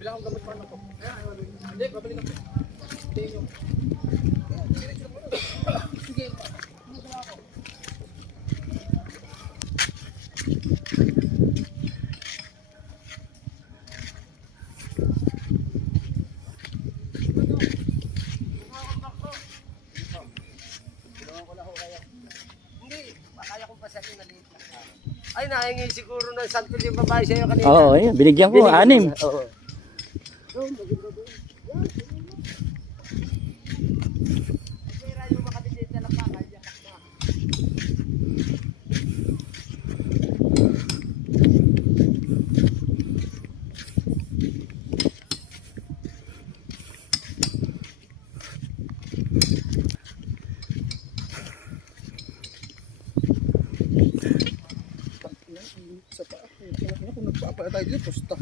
Bilang ang gamot pa na po. Hindi, babalik ako. Hindi nyo. Sige. Ay, nahingi siguro ng sample yung babae sa'yo kanina. Oo, ayun. Binigyan ko. 6. Oo. Sa pa. Kung nagpapala tayo dito, pusta.